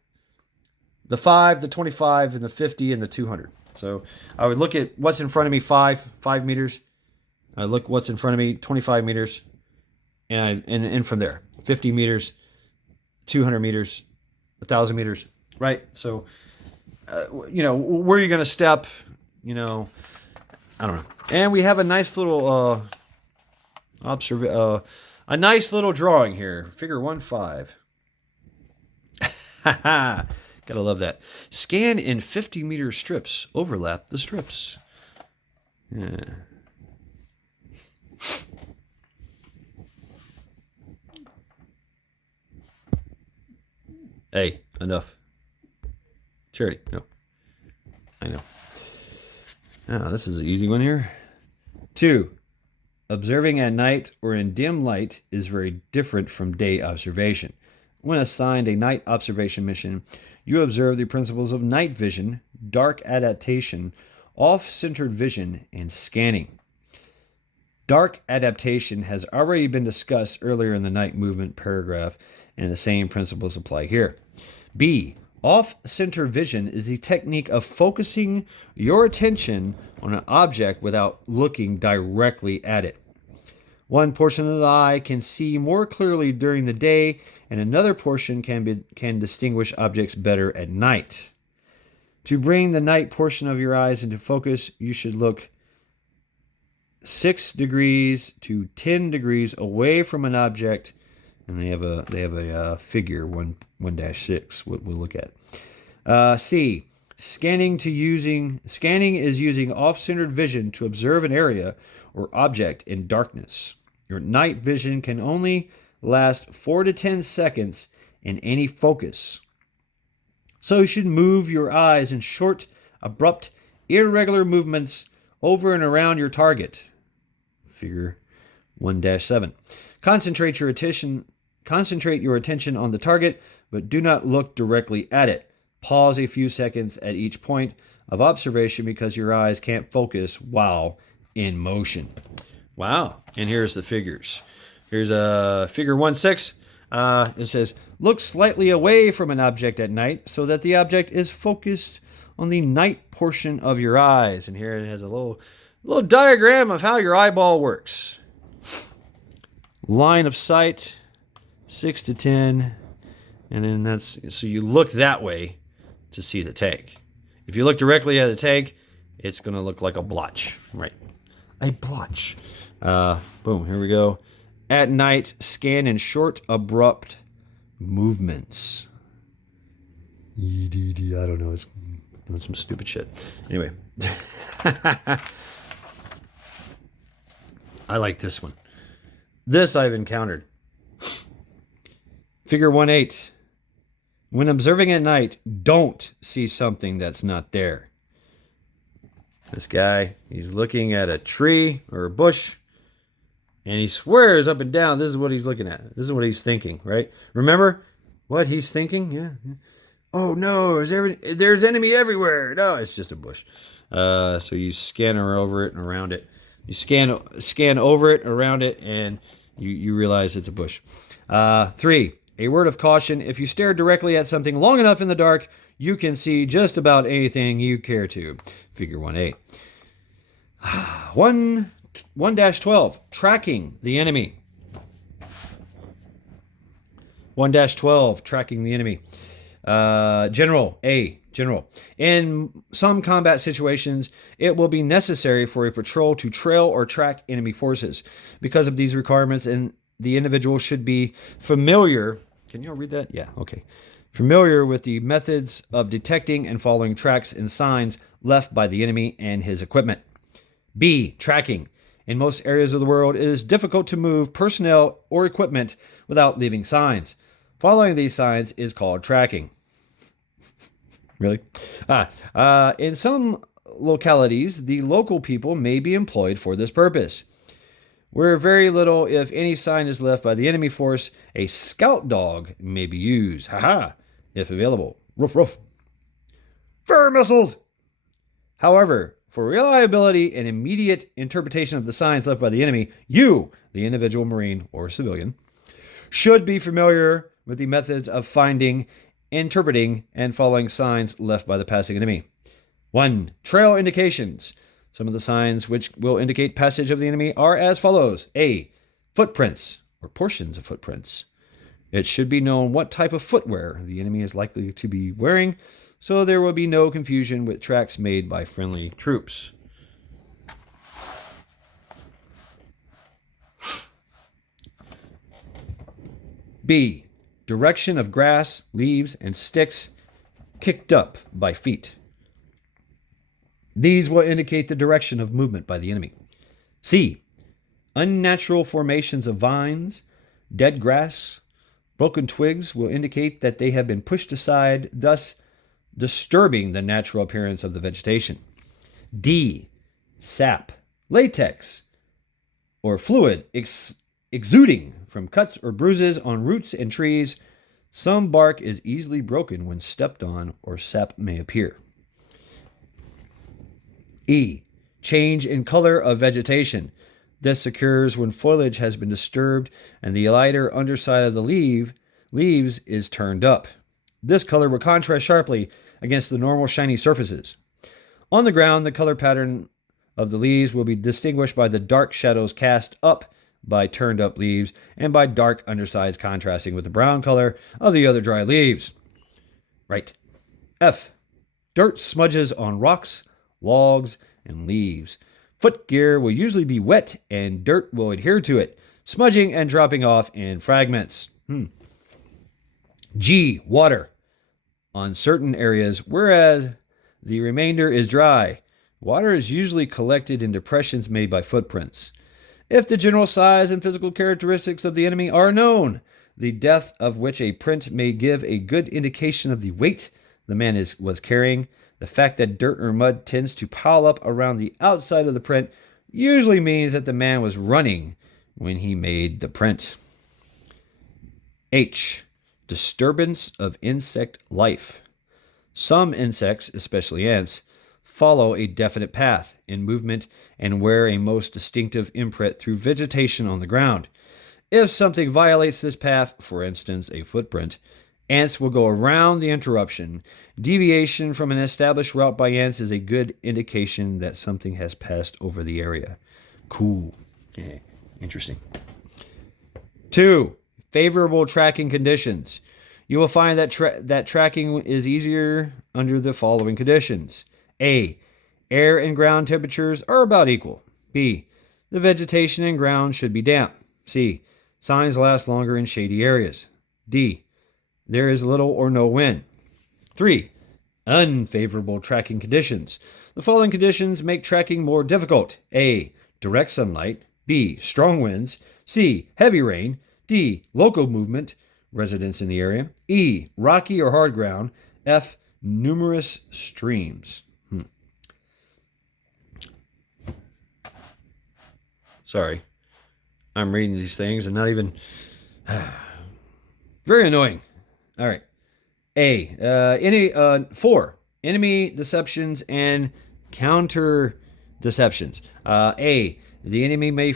the 25, and the 50, and the 200. So I would look at what's in front of me, 5 meters. I look what's in front of me, 25 meters, and from there, 50 meters, 200 meters, 1,000 meters, right? So, where are you going to step? I don't know. And we have a nice little a nice little drawing here. Figure 1-5. Gotta love that. Scan in 50-meter strips. Overlap the strips. Yeah. Hey, enough. Charity, no. I know. Oh, this is an easy one here. 2. Observing at night or in dim light is very different from day observation. When assigned a night observation mission, you observe the principles of night vision, dark adaptation, off-centered vision, and scanning. Dark adaptation has already been discussed earlier in the night movement paragraph, and the same principles apply here. B. Off-center vision is the technique of focusing your attention on an object without looking directly at it. One portion of the eye can see more clearly during the day, and another portion can distinguish objects better at night. To bring the night portion of your eyes into focus, you should look 6 degrees to 10 degrees away from an object, and they have a figure 1-6 we'll look at. C. Scanning is using off-centered vision to observe an area or object in darkness. Your night vision can only last 4 to 10 seconds in any focus. So you should move your eyes in short, abrupt, irregular movements over and around your target. Figure 1-7. Concentrate your attention on the target, but do not look directly at it. Pause a few seconds at each point of observation because your eyes can't focus while in motion. Wow. And here's the figures. Here's a figure 1-6. It says, look slightly away from an object at night so that the object is focused on the night portion of your eyes. And here it has a little diagram of how your eyeball works. Line of sight, 6 to 10. And then so you look that way to see the tank. If you look directly at the tank, it's going to look like a blotch. Right. A blotch. Boom, here we go. At night, scan in short, abrupt movements. EDD, I don't know. It's doing some stupid shit. Anyway. I like this one. This I've encountered. Figure 1-8. When observing at night, don't see something that's not there. This guy, he's looking at a tree or a bush, and he swears up and down this is what he's looking at. This is what he's thinking, right? Remember what he's thinking? Yeah. Oh, no, there's enemy everywhere. No, it's just a bush. So you scan over it and around it. You scan over it, around it, and you realize it's a bush. 3. A word of caution. If you stare directly at something long enough in the dark, you can see just about anything you care to. Figure 1-8. 1-12. Tracking the enemy. 1-12. Tracking the enemy. General. In some combat situations, it will be necessary for a patrol to trail or track enemy forces. Because of these requirements, and the individual should be familiar. Can you all read that? Yeah, okay. Familiar with the methods of detecting and following tracks and signs left by the enemy and his equipment. B. Tracking. In most areas of the world, it is difficult to move personnel or equipment without leaving signs. Following these signs is called tracking. Really? In some localities, the local people may be employed for this purpose. Where very little, if any, sign is left by the enemy force, a scout dog may be used. If available. Roof, roof. Fire missiles! However, for reliability and immediate interpretation of the signs left by the enemy, you, the individual Marine or civilian, should be familiar with the methods of finding, interpreting, and following signs left by the passing enemy. 1. Trail indications. Some of the signs which will indicate passage of the enemy are as follows. A. Footprints, or portions of footprints. It should be known what type of footwear the enemy is likely to be wearing, so there will be no confusion with tracks made by friendly troops. B. Direction of grass, leaves, and sticks kicked up by feet. These will indicate the direction of movement by the enemy. C. Unnatural formations of vines, dead grass, broken twigs will indicate that they have been pushed aside, thus disturbing the natural appearance of the vegetation. D. Sap, latex, or fluid exuding from cuts or bruises on roots and trees. Some bark is easily broken when stepped on, or sap may appear. E. Change in color of vegetation. This occurs when foliage has been disturbed and the lighter underside of the leaves is turned up. This color will contrast sharply against the normal shiny surfaces. On the ground, the color pattern of the leaves will be distinguished by the dark shadows cast up by turned up leaves and by dark undersides contrasting with the brown color of the other dry leaves. Right. F. Dirt smudges on rocks, logs, and leaves. Footgear will usually be wet and dirt will adhere to it, smudging and dropping off in fragments. G. Water. On certain areas, whereas the remainder is dry. Water is usually collected in depressions made by footprints. If the general size and physical characteristics of the enemy are known, the depth of which a print may give a good indication of the weight the man was carrying. The fact that dirt or mud tends to pile up around the outside of the print usually means that the man was running when he made the print. H. Disturbance of insect life. Some insects, especially ants, follow a definite path in movement and wear a most distinctive imprint through vegetation on the ground. If something violates this path, for instance, a footprint, ants will go around the interruption. Deviation from an established route by ants is a good indication that something has passed over the area. Cool. Yeah, interesting. 2. Favorable tracking conditions. You will find that tracking is easier under the following conditions. A. Air and ground temperatures are about equal. B. The vegetation and ground should be damp. C. Signs last longer in shady areas. D. There is little or no wind. 3. Unfavorable tracking conditions. The following conditions make tracking more difficult. A. Direct sunlight. B. Strong winds. C. Heavy rain. D. Local movement, residents in the area. E. Rocky or hard ground. F. Numerous streams. Sorry. I'm reading these things and not even... Very annoying. All right. A. 4. Enemy deceptions and counter deceptions. A. The enemy may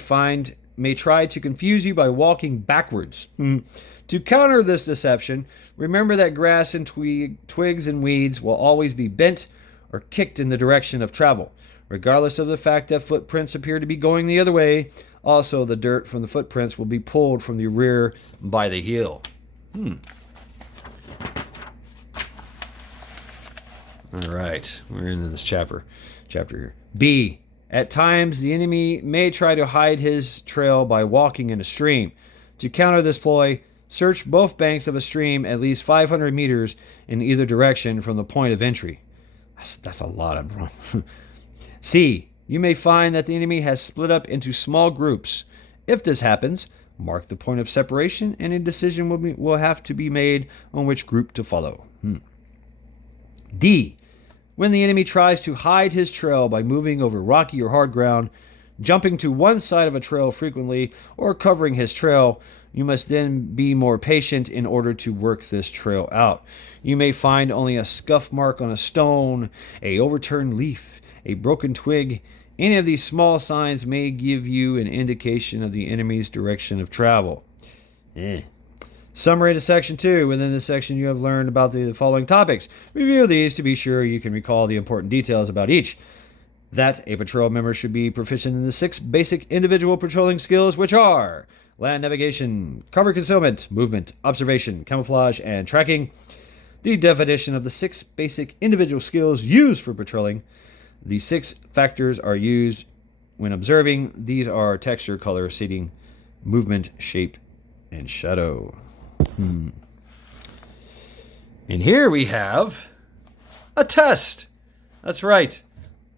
try to confuse you by walking backwards. To counter this deception, remember that grass and twigs and weeds will always be bent or kicked in the direction of travel, regardless of the fact that footprints appear to be going the other way. Also, the dirt from the footprints will be pulled from the rear by the heel. All right, we're into this chapter here. B. At times, the enemy may try to hide his trail by walking in a stream. To counter this ploy, search both banks of a stream at least 500 meters in either direction from the point of entry. That's a lot of room. C. You may find that the enemy has split up into small groups. If this happens, mark the point of separation and a decision will have to be made on which group to follow. D. When the enemy tries to hide his trail by moving over rocky or hard ground, jumping to one side of a trail frequently, or covering his trail, you must then be more patient in order to work this trail out. You may find only a scuff mark on a stone, a overturned leaf, a broken twig. Any of these small signs may give you an indication of the enemy's direction of travel. Summary to Section 2. Within this section, you have learned about the following topics. Review these to be sure you can recall the important details about each. That a patrol member should be proficient in the 6 basic individual patrolling skills, which are land navigation, cover concealment, movement, observation, camouflage, and tracking. The definition of the 6 basic individual skills used for patrolling. The 6 factors are used when observing. These are texture, color, seating, movement, shape, and shadow. And here we have a test. That's right.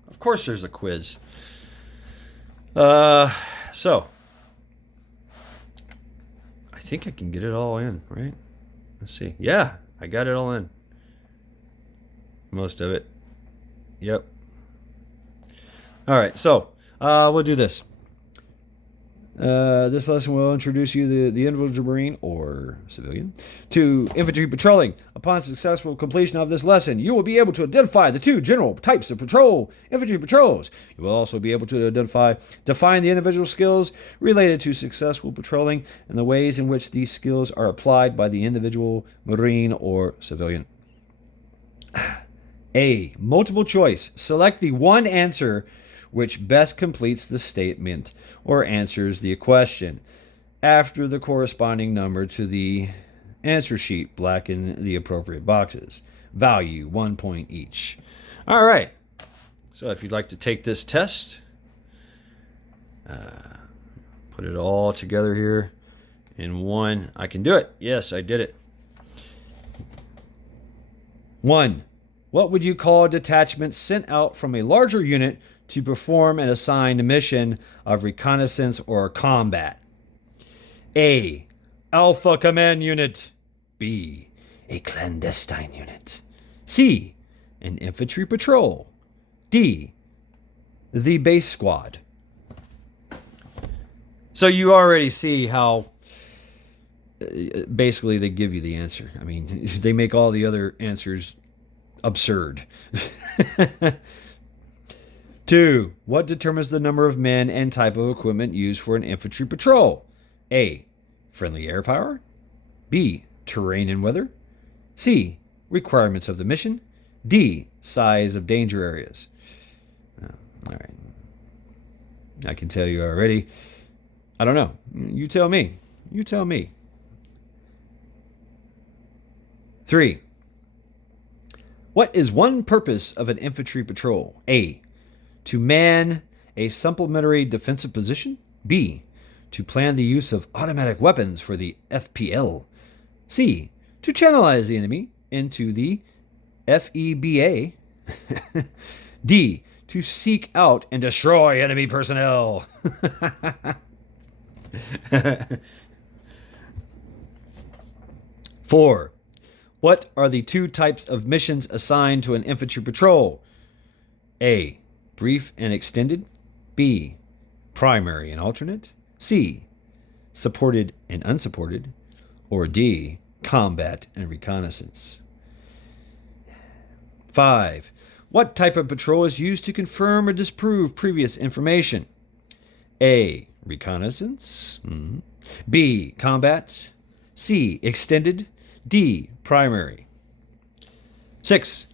Of course there's a quiz. So I think I can get it all in, right? Let's see. Yeah, I got it all in. Most of it. Yep. All right, so we'll do this. This lesson will introduce you, the individual Marine or civilian, to infantry patrolling. Upon successful completion of this lesson, you will be able to identify the 2 general types of infantry patrols. You will also be able to define the individual skills related to successful patrolling and the ways in which these skills are applied by the individual Marine or civilian. A. Multiple choice. Select the one answer which best completes the statement or answers the question. After the corresponding number to the answer sheet, blacken the appropriate boxes. Value 1 point each. All right. So if you'd like to take this test, put it all together here in one. I can do it. Yes, I did it. 1. What would you call a detachment sent out from a larger unit to perform an assigned mission of reconnaissance or combat? A. Alpha Command Unit. B. A clandestine unit. C. An infantry patrol. D. The base squad. So you already see how basically they give you the answer. I mean, they make all the other answers absurd. 2. What determines the number of men and type of equipment used for an infantry patrol? A. Friendly air power. B. Terrain and weather. C. Requirements of the mission. D. Size of danger areas. All right. I can tell you already. I don't know. You tell me. You tell me. 3. What is one purpose of an infantry patrol? A. To man a supplementary defensive position. B. To plan the use of automatic weapons for the FPL. C. To channelize the enemy into the FEBA. D. To seek out and destroy enemy personnel. 4. What are the 2 types of missions assigned to an infantry patrol? A. Brief and extended. B. Primary and alternate. C. Supported and unsupported. Or D. Combat and reconnaissance. 5. What type of patrol is used to confirm or disprove previous information? A. Reconnaissance. B. Combat. C. Extended. D. Primary. 6.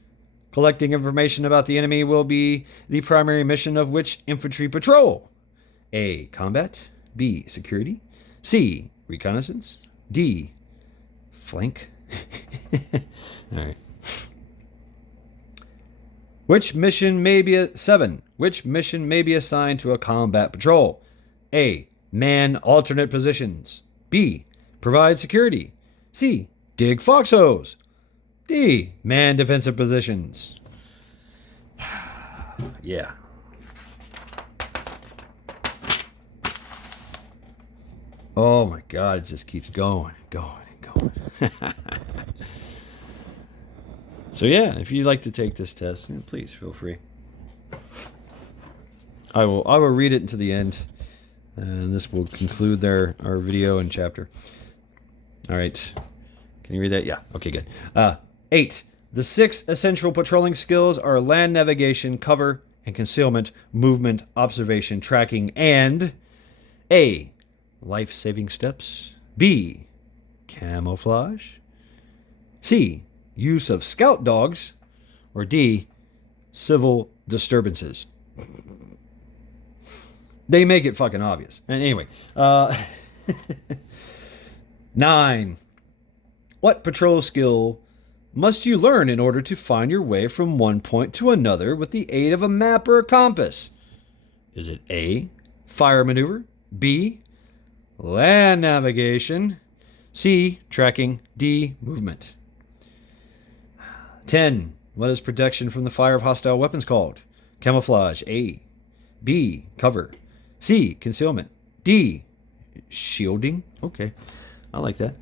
Collecting information about the enemy will be the primary mission of which infantry patrol? A. Combat. B. Security. C. Reconnaissance. D. Flank. All right. Which mission may be 7. Which mission may be assigned to a combat patrol? A. Man alternate positions. B. Provide security. C. Dig foxholes. D. Man defensive positions. Yeah. Oh my God, it just keeps going and going and going. So yeah, if you'd like to take this test, please feel free. I will read it to the end, and this will conclude our video and chapter. All right. Can you read that? Yeah. Okay, good. 8. The 6 essential patrolling skills are land navigation, cover and concealment, movement, observation, tracking, and A. Life-saving steps. B. Camouflage. C. Use of scout dogs. Or D. Civil disturbances. They make it fucking obvious. And anyway. 9. What patrol skill must you learn in order to find your way from one point to another with the aid of a map or a compass? Is it A. Fire maneuver. B. Land navigation. C. Tracking. D. Movement. 10. What is protection from the fire of hostile weapons called? Camouflage. A. B. Cover. C. Concealment. D. Shielding. Okay. I like that.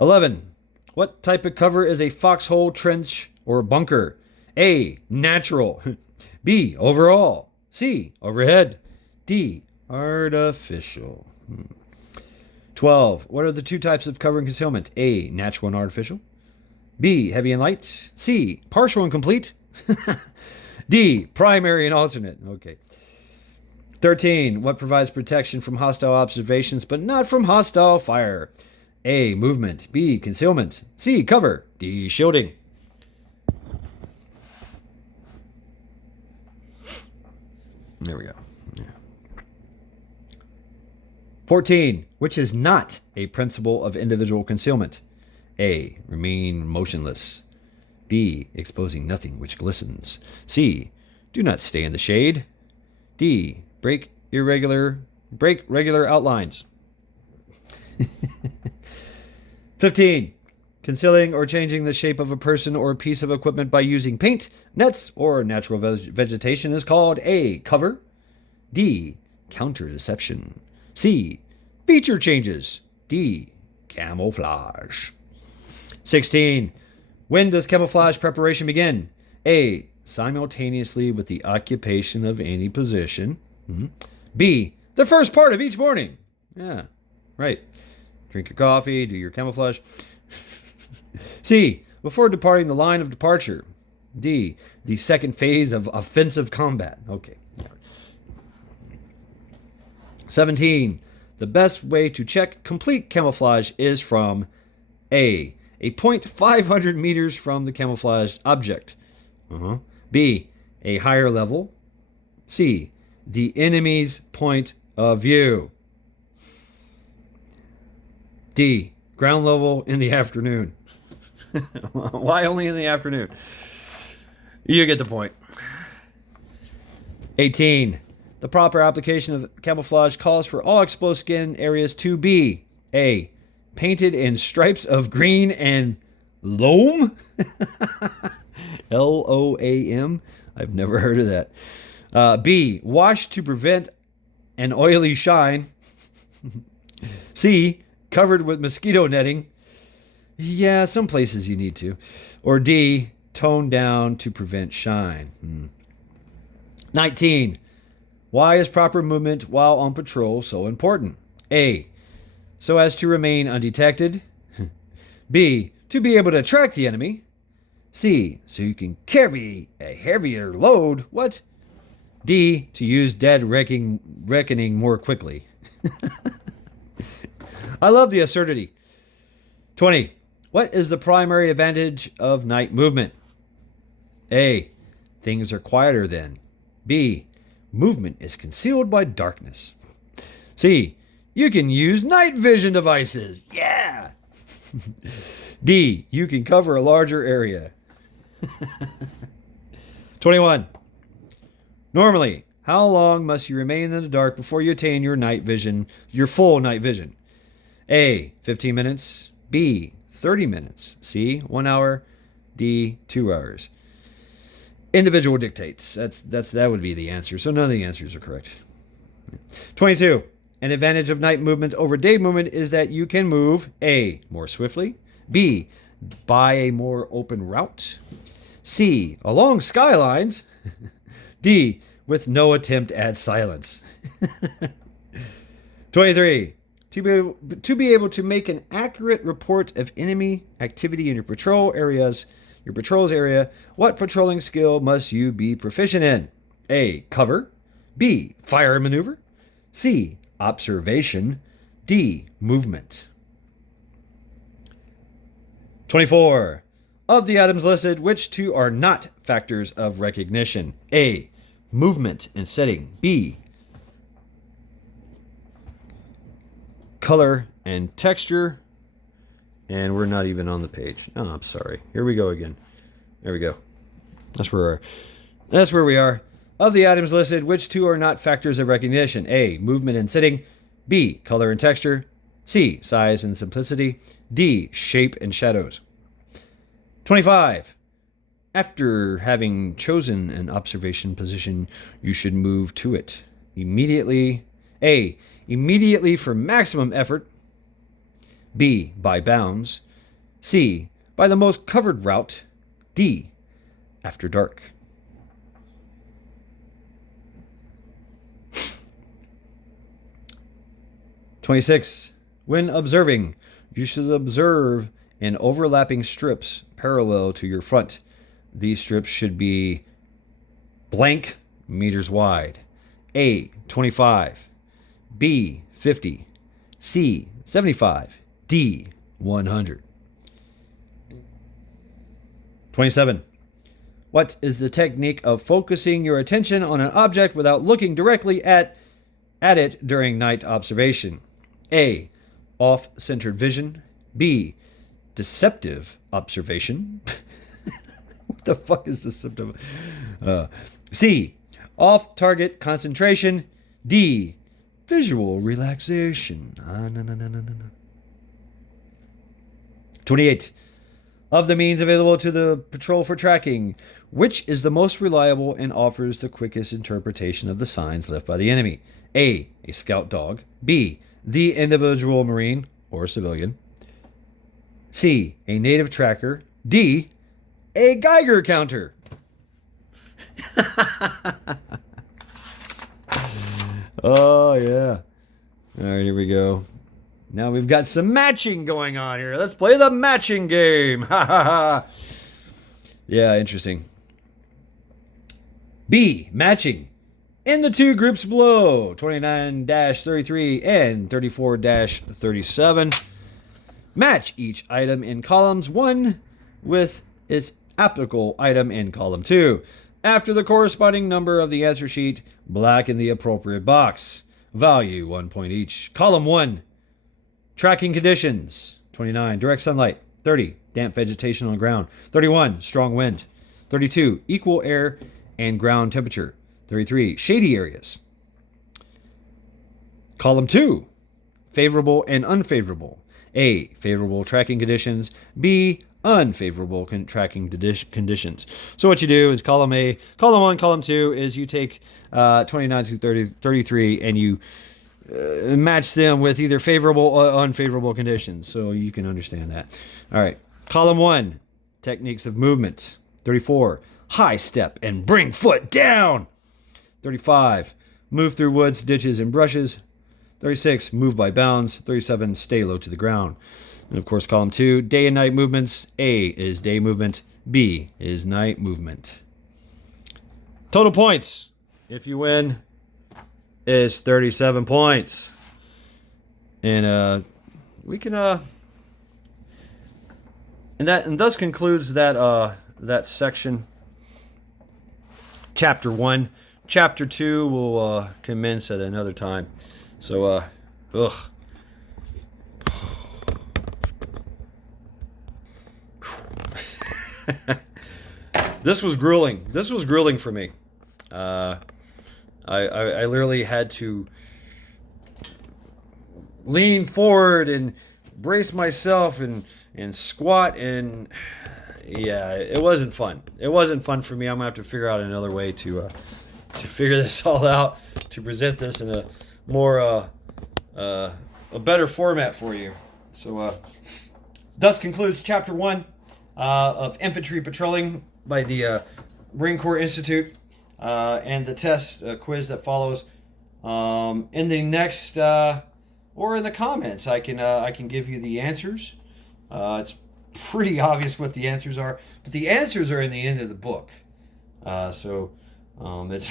11. What type of cover is a foxhole, trench, or bunker? A. Natural. B. Overall. C. Overhead. D. Artificial. 12. What are the 2 types of cover and concealment? A. Natural and artificial. B. Heavy and light. C. Partial and complete. D. Primary and alternate. Okay. 13. What provides protection from hostile observations but not from hostile fire? A. Movement. B. Concealment. C. Cover. D. Shielding. There we go. Yeah. 14. Which is not a principle of individual concealment? A. Remain motionless. B. Exposing nothing which glistens. C. Do not stay in the shade. D. Break regular outlines. 15. Concealing or changing the shape of a person or piece of equipment by using paint, nets, or natural vegetation is called A. Cover. D. Counter deception. C. Feature changes. D. Camouflage. 16. When does camouflage preparation begin? A. Simultaneously with the occupation of any position. B. The first part of each morning. Yeah, right. Drink your coffee, do your camouflage. C. Before departing the line of departure. D. The second phase of offensive combat. Okay. 17. The best way to check complete camouflage is from A point 500 meters from the camouflaged object. B. A higher level. C. The enemy's point of view. D. Ground level in the afternoon. Why only in the afternoon? You get the point. 18. The proper application of camouflage calls for all exposed skin areas to be A. Painted in stripes of green and loam. LOAM. I've never heard of that. B. Washed to prevent an oily shine. C. Covered with mosquito netting. Yeah, some places you need to. Or D. Toned down to prevent shine. 19. Why is proper movement while on patrol so important? A. So as to remain undetected. B. To be able to track the enemy. C. So you can carry a heavier load. What? D. To use dead reckoning more quickly. I love the absurdity. 20. What is the primary advantage of night movement? A. Things are quieter then. B. Movement is concealed by darkness. C. You can use night vision devices. Yeah! D. You can cover a larger area. 21. Normally, how long must you remain in the dark before you attain your full night vision? A. 15 minutes. B. 30 minutes. C. 1 hour. D. 2 hours. Individual dictates. That would be the answer. So none of the answers are correct. 22. An advantage of night movement over day movement is that you can move A. More swiftly. B. By a more open route. C. Along skylines. D. With no attempt at silence. 23. To be able to make an accurate report of enemy activity in your patrol's area, what patrolling skill must you be proficient in? A. Cover. B. Fire maneuver. C. Observation. D. Movement. 24. Of the items listed, which two are not factors of recognition? A. Movement and setting. B. Color and texture. And we're not even on the page. Oh, I'm sorry. Here we go again. There we go. That's where we are. Of the items listed, which two are not factors of recognition? A. Movement and sitting. B. Color and texture. C. Size and simplicity. D. Shape and shadows. 25. After having chosen an observation position, you should move to it immediately. A. Immediately for maximum effort. B. By bounds. C. By the most covered route. D. After dark. 26. When observing, you should observe in overlapping strips parallel to your front. These strips should be blank meters wide. A. 25. B. 50. C. 75. D. 100. 27. What is the technique of focusing your attention on an object without looking directly at it during night observation? A. Off-centered vision. B. Deceptive observation. What the fuck is deceptive? C. Off-target concentration. D. Visual relaxation. No. 28. Of the means available to the patrol for tracking, which is the most reliable and offers the quickest interpretation of the signs left by the enemy? A scout dog. B. The individual Marine or civilian. C. A native tracker. D. A Geiger counter. Oh, yeah. All right, here we go. Now we've got some matching going on here. Let's play the matching game. Ha ha ha. Yeah, interesting. B. Matching. In the two groups below, 29-33 and 34-37. Match each item in columns 1 with its applicable item in column 2. After the corresponding number of the answer sheet, blacken the appropriate box. Value 1 point each. Column 1. Tracking conditions. 29. Direct sunlight. 30. Damp vegetation on the ground. 31. Strong wind. 32. Equal air and ground temperature. 33. Shady areas. Column 2. Favorable and unfavorable. A. Favorable tracking conditions. B. Unfavorable tracking conditions. So what you do is column 1, column 2 is you take 29 to 33 and you match them with either favorable or unfavorable conditions. So you can understand that. All right. Column 1, techniques of movement. 34, high step and bring foot down. 35, move through woods, ditches, and brushes. 36, move by bounds. 37, stay low to the ground. And of course, column 2, day and night movements. A is day movement. B is night movement. Total points, if you win, is 37 points. And we can and thus concludes that section. Chapter 1. Chapter 2 will commence at another time. So This was grueling. This was grueling for me. I literally had to lean forward and brace myself and squat, and yeah, it wasn't fun. It wasn't fun for me. I'm gonna have to figure out another way to figure this all out, to present this in a more a better format for you. So thus concludes chapter 1 of Infantry Patrolling by the Marine Corps Institute, and the test quiz that follows. In the next or in the comments, I can give you the answers. It's pretty obvious what the answers are, but the answers are in the end of the book. So it's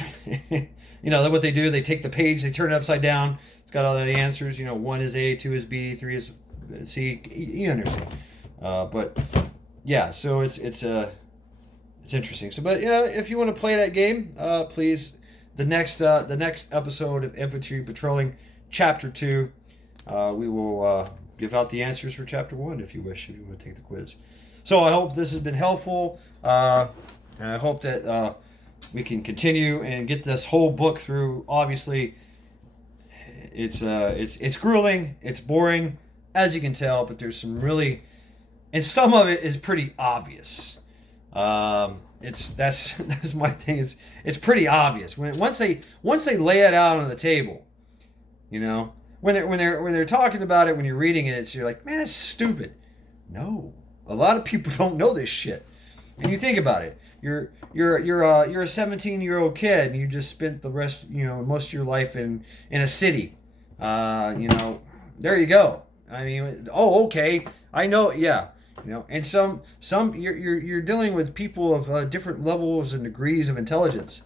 what they do. They take the page, they turn it upside down. It's got all the answers. 1 is A, 2 is B, 3 is C. You understand? But yeah, so it's interesting. So, but yeah, if you want to play that game, please. The next episode of Infantry Patrolling, Chapter 2, we will give out the answers for Chapter 1 if you wish, if you want to take the quiz. So I hope this has been helpful, and I hope that we can continue and get this whole book through. Obviously, it's grueling, it's boring, as you can tell, but there's some really, and some of it is pretty obvious. That's my thing. It's pretty obvious once they lay it out on the table. When they're talking about it, when you're reading it, you're like, man, it's stupid. No, a lot of people don't know this shit. And you think about it. You're a 17-year-old kid, and you just spent the rest, most of your life in a city. There you go. I mean, okay, I know, yeah. And some you're dealing with people of different levels and degrees of intelligence.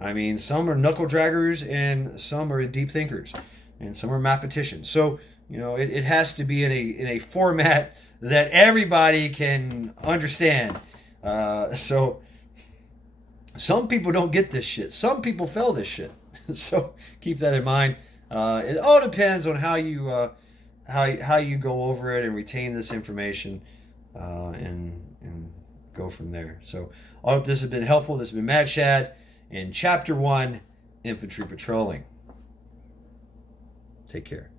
I mean, some are knuckle draggers and some are deep thinkers, and some are mathematicians. So it has to be in a format that everybody can understand. So Some people don't get this shit. Some people fail this shit. So keep that in mind. It all depends on how you how you go over it and retain this information, and go from there. So I hope this has been helpful. This has been Mad Shad in Chapter 1, Infantry Patrolling. Take care.